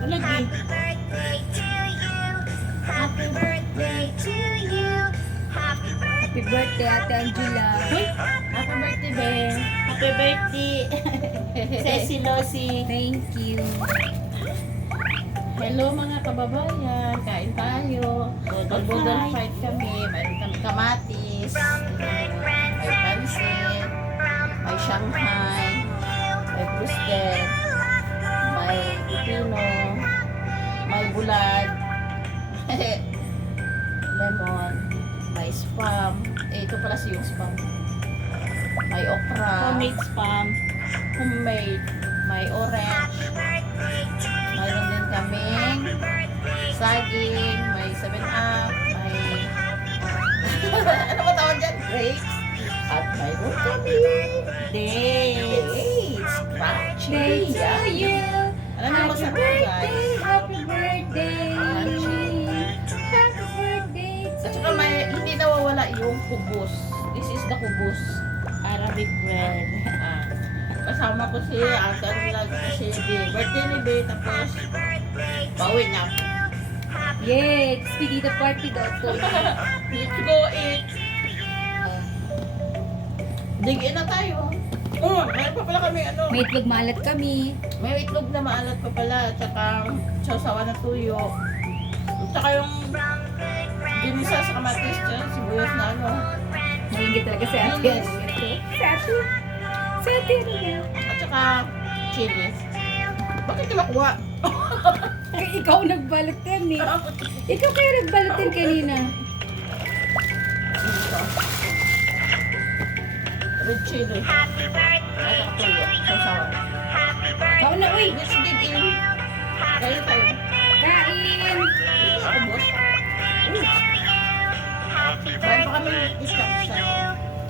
Wala Happy di. birthday to you. Happy birthday to you. Happy Happy birthday, Ate Angela. Uy, happy birthday, be. Happy birthday. Ceci Losi. Thank you. Hello mga kababayan, kain tayo. Mag-budol fight kami. Mayroon kami kamatis, may pansit, may Shanghai, may brusted, may pipino, may bulad, lemon, may spam. Ito pala si yung spam. May okra. Homemade spam. Homemade. May orange. Mayroon din kaming saging, may 7-up, may... ano ba tawag dyan? Grapes. At mayroon kami dates. Crunchy. Day to you. Alam niyo ba sa guys? Happy birthday. Crunchy. Happy birthday to At saka may, hindi nawawala yung kubos. This is the kubos. Arabic bread. Ah, kasama ko si Ate Vlog kasi birthday ni Bay tapos pauwi na ako. Yay! Speedy the party daw to. Let's go eat. Dig in na tayo. Oh, meron pa pala kami ano. May itlog malat kami. May itlog na maalat pa pala at saka sausawan na tuyo. At saka yung ginisa sa kamatis dyan, sibuyas na ano. Maingit talaga si Ate. Yes. Si Ate. Si Ate. At saka chili. Bakit ka nakuha? Ay, ikaw nagbalot yan eh. Ikaw kaya nagbalot yan kanina. Red chili. At saka tuyo. Sausawan. Ikaw na, uy. Let's dig in. Kain tayo. Kain. Ako, boss. Meron pa kami isda sa...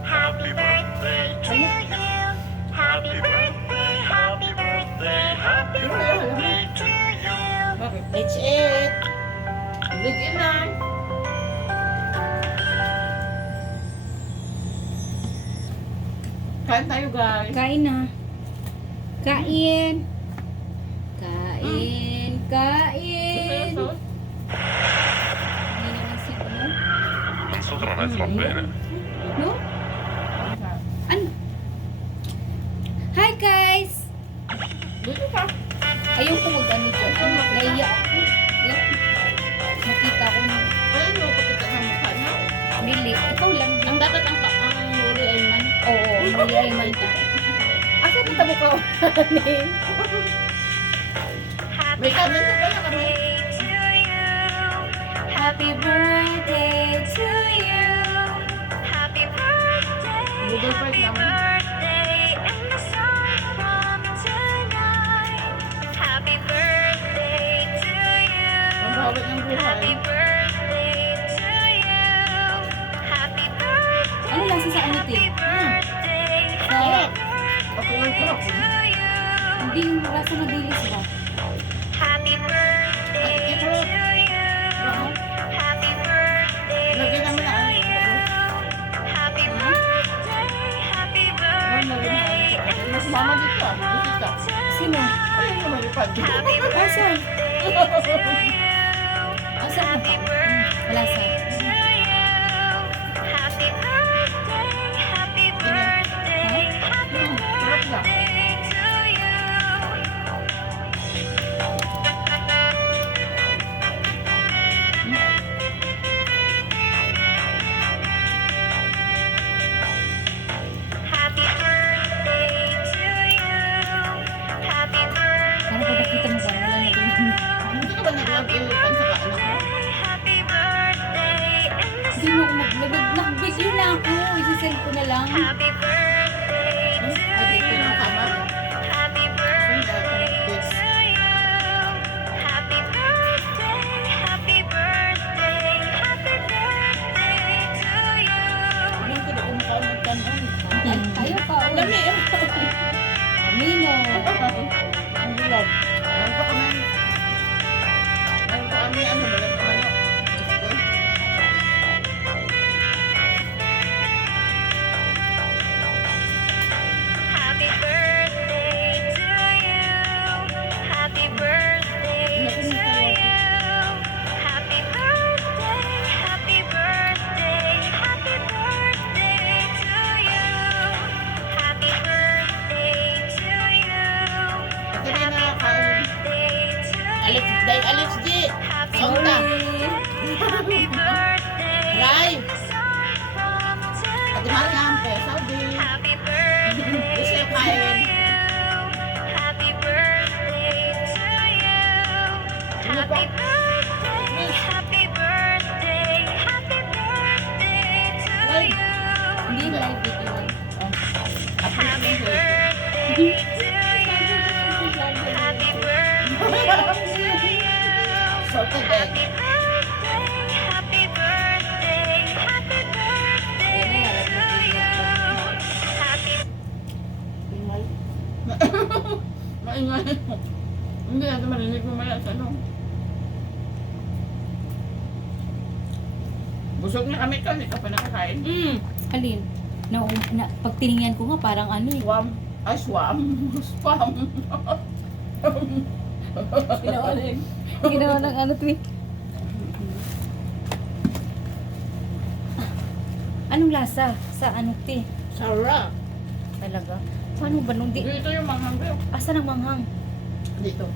Happy birthday to you. Happy birthday, happy birthday, happy birthday to you. Bakit? Let's eat. Dig in na. Kain tayo guys. Kain na. Kain. Kain. Kain. Gusto yung sauce? Hindi naman siguro. Non so se non è troppo bene. No? Ano? Hi guys! Dito ka. Ayaw ko mag-ano dyan. Naiya ako. Ayaw. Nakita ko na. Alam mo, pakita ng mukha niya. Mili. Ikaw lang. Ang dapat ang huli ay man. Oo, mali ay man ka. Asa kita mo ko? May comment na pala kami. Happy birthday to you. Happy birthday, Google Drive happy naman. birthday, and the song from tonight. Happy birthday to you. Ang bawat ng Happy buhay. birthday to you. Happy birthday. Ano lasa sa ano, Happy Tim? birthday. Sarap. Pakulay ko ako. To you. Hindi yung rasa na dilis ba? Happy birthday to you. Happy birthday Lagyan namin na to you. Happy birthday, happy birthday. Mas mama dito ah. Dito. Sino? Ayun yung malipad. Happy Asan? birthday to you. Asan na Happy pa? birthday Wala sa. to you. Happy birthday, happy birthday, happy Sarap na. birthday to you. Happy birthday to you. Happy Ano pa nakita mo ba? Wala na din. Hindi ka ba nag-love ilipan sa anak mo? Happy birthday and the Hindi mo ako nag-video na ako. Isisend ko na lang. happy birthday to Ay, dito yung kama. happy birthday to you. Happy birthday, happy birthday, happy birthday to you. Hindi ko na kumakaon magkanon. Ayaw pa. oh. Lami eh. Amino. Ang bulag. Meron pa kami. Meron pa kami ano, balat na manok. Gusto. Alex, dahil Alex G. Sonta. Happy birthday. Ray. From Ate Mariam. Kaya Saudi. Happy birthday Gusto yung to kain. you. Happy birthday to you. Happy birthday. Happy birthday. Happy birthday to Ray. you. Hindi live video. Happy birthday to you. Happy birthday to you. Salted egg. Happy birthday. Happy birthday. Happy birthday to you. Happy Ingay. Maingay. Hindi natin marinig mamaya sa ano. Busog na kami ka, hindi ka pa nakakain. Alin? Pag tiningnan ko nga parang ano eh. Swam. Ay, swam. Spam. Pinaulit. Ginawa ng ano to eh. Anong lasa? Sa ano te? Sarap. Talaga? Paano ba nung di? Dito yung manghang ko. Asa ng manghang? Dito.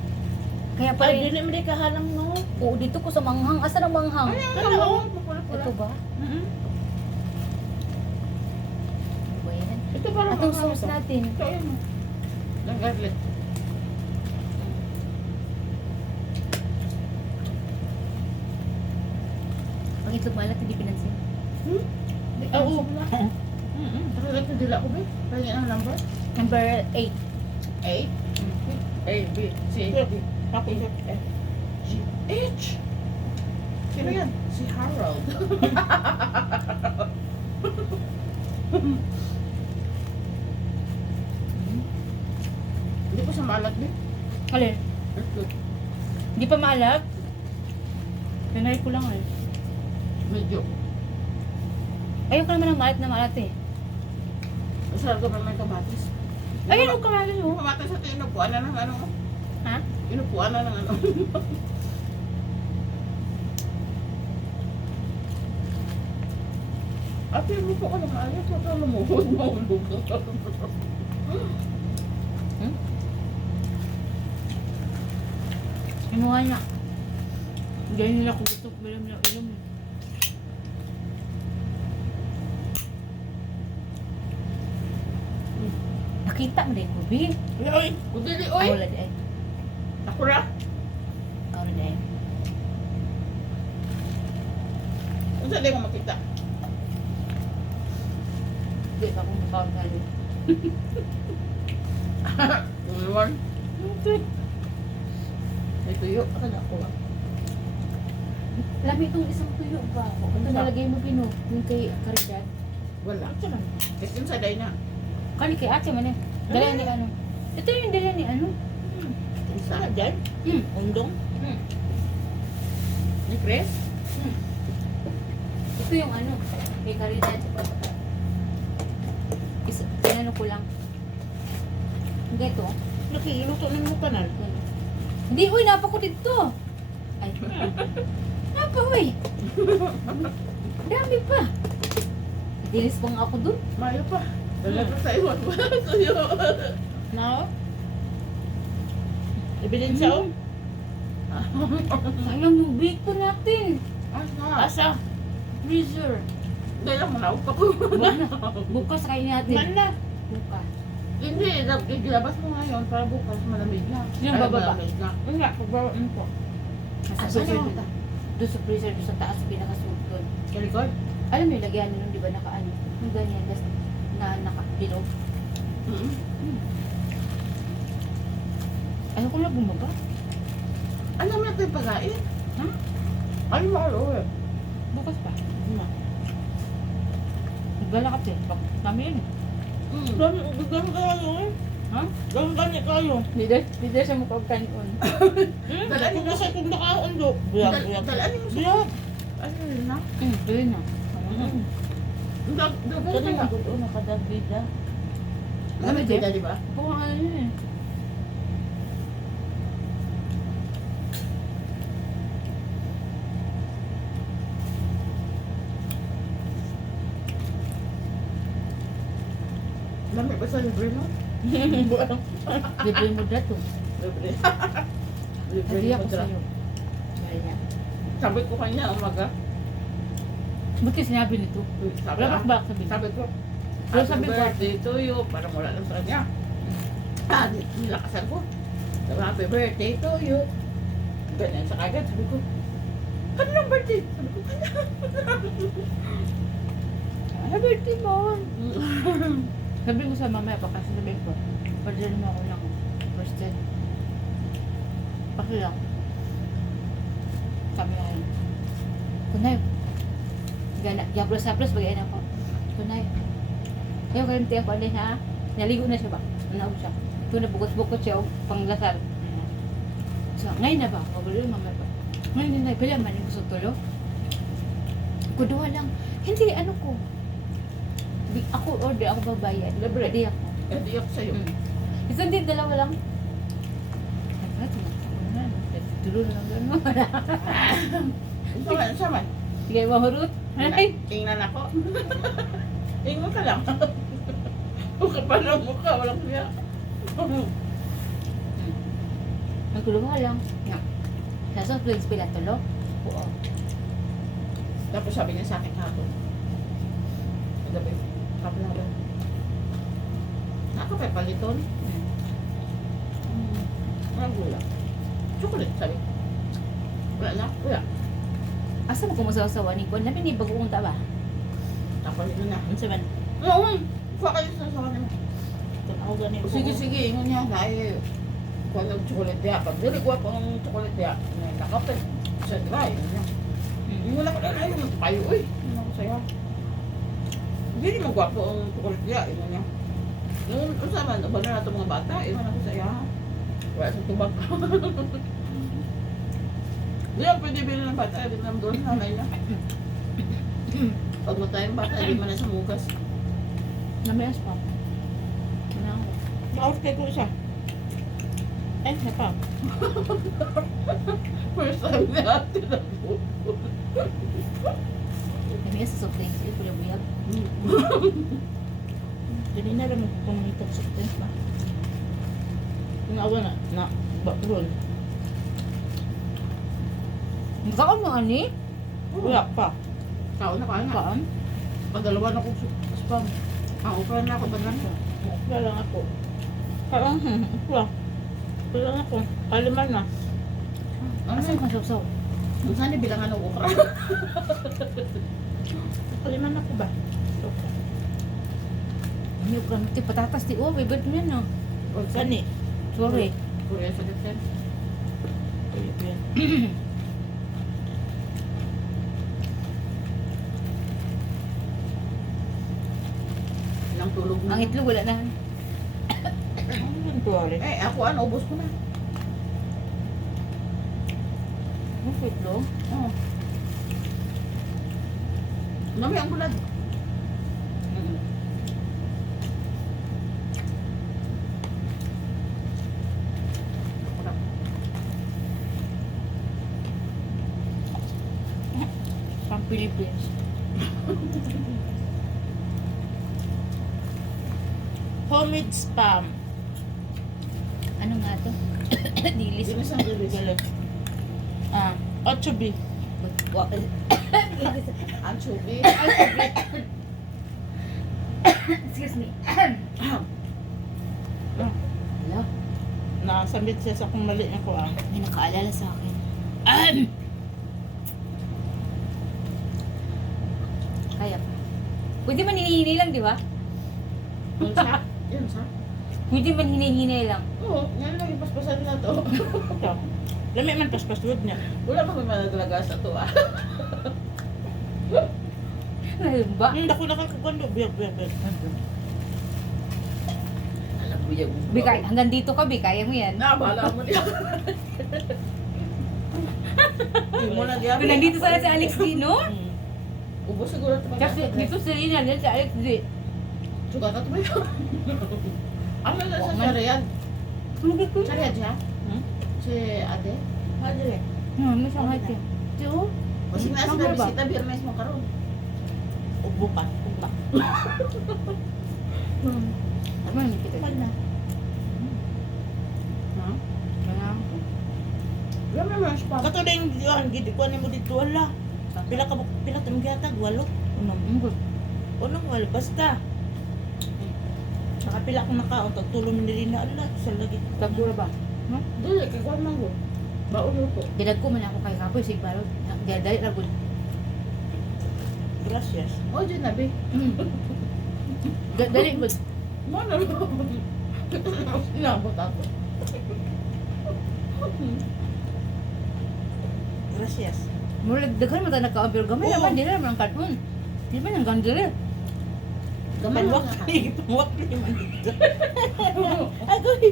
Kaya pala Ay, dili mo di kahalang no. oo, dito ko sa manghang. Asa ng manghang? Ano? Ito ba? Mm-hmm. Ano ba yan? Ito parang Atong manghang sauce ito. natin. Ito yun. Ng garlic. Ang itlog malat, hindi pinansin. Oo. Talaga ito dila ko ba? Pahingin ang number? Number 8. 8. A, B, C, D. Ako yung F, G, H. Sino yan? Si Harold. Hindi ko sa malat din. Alin? Hindi pa maalat? Pinay ko lang eh. Medyo. Ayoko naman ng maalat na maalat eh. Masarap ka pa may kamatis. Ayun ang kamatis Yung mo. kamatis ito, inupuan na ng ano. Ha? Inupuan na ng ano. Ate, lupo ka naman. Ayaw ko ka lumuhod. Mahulog ka. Inuha niya. Ganyan nila kung gusto. Bilam na ulam. Nakita mo din ko, Bi. Ay, kudili, oy. Wala din. Ako ra. Wala din. Kung saan di ko makita. Hindi pa akong makakaan. Yung naman. May tuyo. Ako na ako. Alam mo itong isang tuyo ba? Ito nalagay mo Pino. Yung kay Caridad. Wala. Kasi yung saday na. Kani kay ate man eh. Dala ni ano. Ito yung dala ni ano. Isa. Dyan? Undong? Ni Chris? Ito yung ano. Kay Caridad. Tinano ko lang. Hindi ito. Nakiiluto na mo ka na. Hindi, uy, napa ko dito. Ay. Napa, uy. Dami pa. Dilis pa nga ako dun. Mayo pa. Dala ko sa iwan. Wala tuyo. No? Ebidensya o? Sayang yung bake ko natin. Asa? Asa? Freezer. Dala mo na ako. Bukas kain natin. Man na. Bukas. Hindi, ilabas mo ngayon para bukas malamig na. Yung Ay, bababa. malamig na. Nga, pagbawaan ko. Nasa Asa freezer na? dito. Doon sa freezer, doon sa taas, pinakasuot doon. Kalikod? Alam mo yung lagyan nyo, di ba, nakaano? Yung ganyan, na nakabilog. Ayaw ko lang bumaba. Alam natin yung pagkain. Ha? Ano mahal eh? Bukas pa. Naglalakap eh. Kami yun. Gano'n kayo eh. Ha? Gano'n kayo. Hindi siya makapagkanon. Dalaan mo Kasi kasi. kung nakaon do. Buyak, buyak. Dalaan mo sa. Buyak. Ano yun na? Ayun na. Dagan Ito ka na na. gusto nakadabida. Ano dyan, di ba? Kung ano yun eh. Lami ba sa libre mo? Libre mo dato. Libre. Hindi ako sa'yo. Sabi niya. Sabi ko kanya umaga. Buti sinabi nito. Sabi, Wala balak sabihin. sabi ko, Pero happy sabi ko- birthday to you. Parang wala lang sa kanya. Nilakasan ko. Sabi, happy birthday to you. Ganyan sa kagad. Sabi ko, kanilang birthday? Sabi ko, kanya. Happy birthday mo. Sabi ko sa mamaya pa kasi sabihin ko, padyan mo ako ng first time. Paki lang. Kami na yun. Kunay. Gana, yabros-sabros bagay na ako. Kunay. Ayaw kayo tiyak ko alin ha. Naligo na siya ba? Nanaw siya. Ito na bukot-bukot siya o panglasar. So, ngayon na ba? Magulo yung mamaya pa. Ngayon na, pala man yung gusto tulo. Kuduha lang. Hindi, ano ko. Ako order, ako babayad. Libre. Hindi ako. Eh, di ako sa'yo. Isang din, dalawa lang. Ay, tumakbo na. Tulo na lang gano'n. Saman, saman. Sige, mahurot. Ay, Tingnan ako. Ingo ka lang. Mukha pa ng mukha, walang kuya. nagkuluha lang. Nga. Sa flags pila tulo. Oo. Tapos sabi niya sa akin kahapon. Gabi, kaplagan. Nakapay paliton. Walang gula. Chocolate, sabi. Wala na, kuya. Asa mo kumusaw-sawa ni Kwan? Labi ni bagoong ta ba? Tapos ito na. Ano sabi? Oo, kuha kayo sa sawa naman. Ako ganito. Sige, sige, ingon niya. Dahil, kuha ng chocolate niya. Pag dili kuha pa ng chocolate niya, nakapay. Sa dry, ingon niya. Ingon ako na ayaw ng payo. Uy, ano ako sa'yo? Hindi naman gwapo ang chocolate niya, ingon niya. Nung usaman, ba na nato mga bata, ingon ako sa'yo. Wala sa tubak. Hindi ang pwede bilhin ng bata, hindi naman doon, nanay niya. Pag matayang bata, hindi man na sa mugas. Namayas pa. Ano ako? Ma-outfit ko siya. Ay, siya pa. First time ni ate na po. Namayas sa soft drinks. Ay, pula buyag. Hindi na rin pumunitag sa tent ba? Nawa na, bakron. Saan mo, ani? Wala pa. Kao na ka na. Saan? Pagdalawa na ko spam. Ako pa na ako ba na? Wala lang ako. Parang, wala. Wala lang ako. Kaliman na. Ano Asa na? yung masaw-saw? Kung saan yung bilangan ng ukra? Kaliman ako ba? Ano yung kramiti? Patatas di. Oh, favorite mo yan, no? Gani. Sorry. Korea sa Dutsen. Ilang tulog na. Ang itlog, wala na. Ano ganito rin? Eh, ako ano, ubos ko na. Ang itlog? Oo. Dami ang bulad. Pang Philippines. Homemade spam. Ano nga to? Dilis. Dilis ang dilis. Galit. 8B. Anchovy. Excuse me. Hello? Nakasambit siya sa kung mali ako ah. May nakaalala sa akin. Kaya pa. Pwede man hinihinay lang, di ba? Yun sa? Yun sa? Pwede man hinihinay lang. Oo, yan lang ipaspasan na to. Ito. Lami man paspas wood niya. Wala pa may managlaga sa to ah. Ano ba? Dako na kay kukundo. Biyag. Alam ko yung... Bikay, hanggang dito ka, Bikaya mo yan. Bahala mo niya. Hindi mo na diyan. Kung nandito sana si Alex Dino, Ubus siguro ito. kasi dito si Rina, yan si Alex D. Suka ka ito ba yun? Ano na sa Riyadh? Sa Riyadh siya? Si Ate? Madre. May siyang height yan. Tiyo? Kasi nga Saan sila ba? bisita, biyernes mo karoon. Ubo ka. Ubo. Ano yung kita? na. Ha? Kaya ako. Grabe naman ang spam. Kato na yung yun, gidi ko mo dito, wala. Pila tamang gatag, walo. Unong walo, basta. Nakapila akong nakaon, tagtulo mo nila na, ala, sa lagi. Tagdura ba? No? Dili, kay Juan Mango. Baon ko. Dilag ko man ako kay kapoy si Baro. Dali ra gud. Gracias. O, dyan na, be. Dali gud. Mana inabot ako. Gracias. Murag daghan man ta nakaon pero gamay Oo. naman dili man ang kanon. Di ba nang gandili? Gamay lang Pangwak na. ni, pangwak ni man dito. Agoy.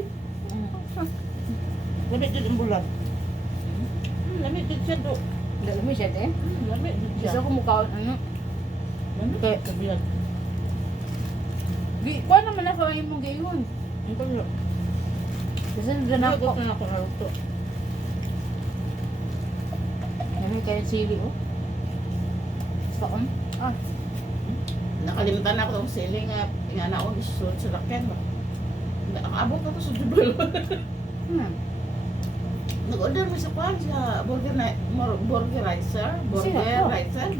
Lamig dito ang bulan. Lamig dito siya do. Dali mo siya eh. Lamig dito siya. Gusto ko mukaon ano. Lamig Kaya kabilang. Di ko naman na sa imong gayon. Ang kanya. Kasi na Ako ako. na ako naruto. Ano kaya sili oh. Saan? Ah, Nakalimutan ako ng sili nga na ako isusunod sa lakyan ba. Nakaabot na to sa Jubel. Nag-order mo sa kwan sa burgerizer. Sino?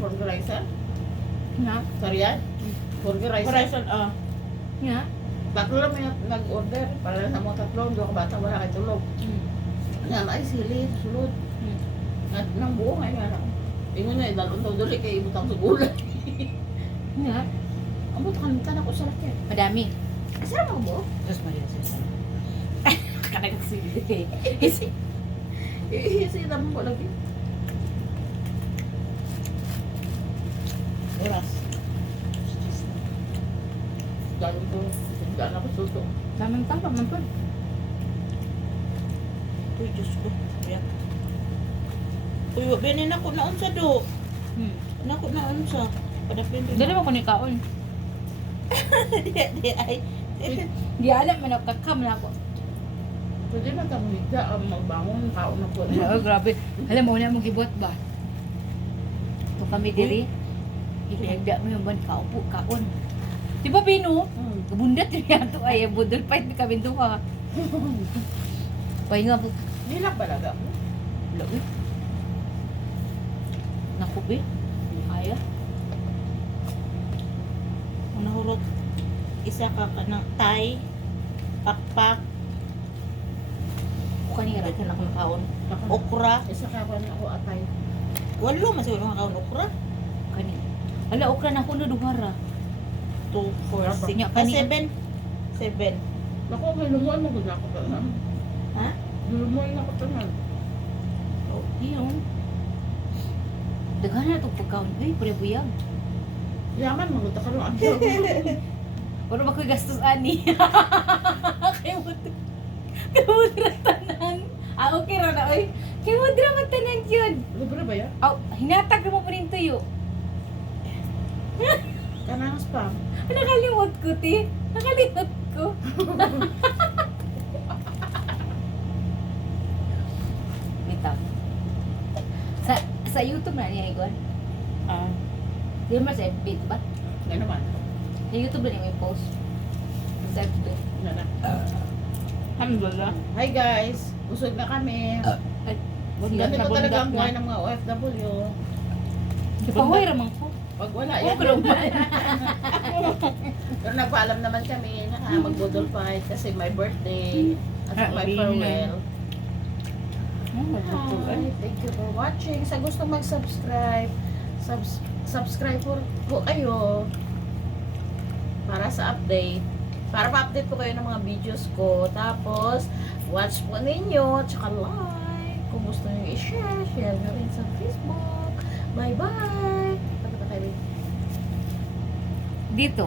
Burgerizer. nga. Sa Riyadh. Burgerizer. Horizon, ah. Nga. Tatlo lang may nag-order. Para lang sa mga tatlo. Hindi ako bata wala kay tulog. Nga ay sili. Sulod. At nang buo nga nga na. Ingon na, dalawang taon dali kay ibutang sa gulay. Nga. Amo, takalimutan ako sa lakyan. Madami. Asara mo buo? Terus Maria Susan. Kadang sili. Iisita mo ko lagi. Oras. Dahil ko, dahil ako suto. Tamang tama man po. Uy, Diyos ko. Biyak. Uy, wabianin ako na unsa do. Nako na unsa. Padapin Dali mo ko ni kaon. Di ay. Di alam man ako kakam na ako. Pwede na kang higa ang magbangon, kaon na po. Oh, grabe. Alam mo na mo gibot ba? To kami diri. Ipinagda mo yung ban kaupo kaon. Di ba Bino? Gabundat yun yato ay budol fight ni kami duha. Pahinga po. Nilak balaga mo. Lawi. Naku be. Kaya. Ang nahurot. Isa ka ka ng tay. Pakpak. Kanira. Daghan akong kaon. Okra. Isa ka pa na ako atay. Walo masiguro mga kaon okra. Kani. Ala okra na kuno duhara. 2, 4, 6. Nya, kani- 7. 7. Naku, may lumuan mo kung ako tanan. Ha? Lumuan ako tanan. Oh, iyon. Daghan na to pagkaon. Ay, pare buyag. Yaman, maguta ka lang. Ang Pero ba ko'y gastos ani? Kay mo Kamudra tanan. Ah, okay ra na oy. Kay mudra man tanan yun. Libre ba yan? Aw, hinatag mo pa rin tuyo. Kanang spam. Nakalimot ko, ti. Nakalimot ko. Bitaw. Sa YouTube na niya, Iguan. Ah. Di mo sa FB, diba? Nga naman. Sa YouTube na niya may post. Sa FB. Nga na. Alhamdulillah. Hi guys, busog na kami. Bundat Ganito na talaga bundat ang na. buhay ng mga OFW. Di pa huwag ramang po. Pag wala Oo, yan. grabe. Pero nagpaalam naman kami na mag-budol fight kasi my birthday at my farewell. Hi, thank you for watching. Sa gusto mag-subscribe, subscribe po kayo para sa update. Para ma-update ko kayo ng mga videos ko. Tapos, watch po ninyo, tsaka like. Kung gusto nyo i-share, share nyo rin sa Facebook. Bye-bye! Tapos na tayo. Dito.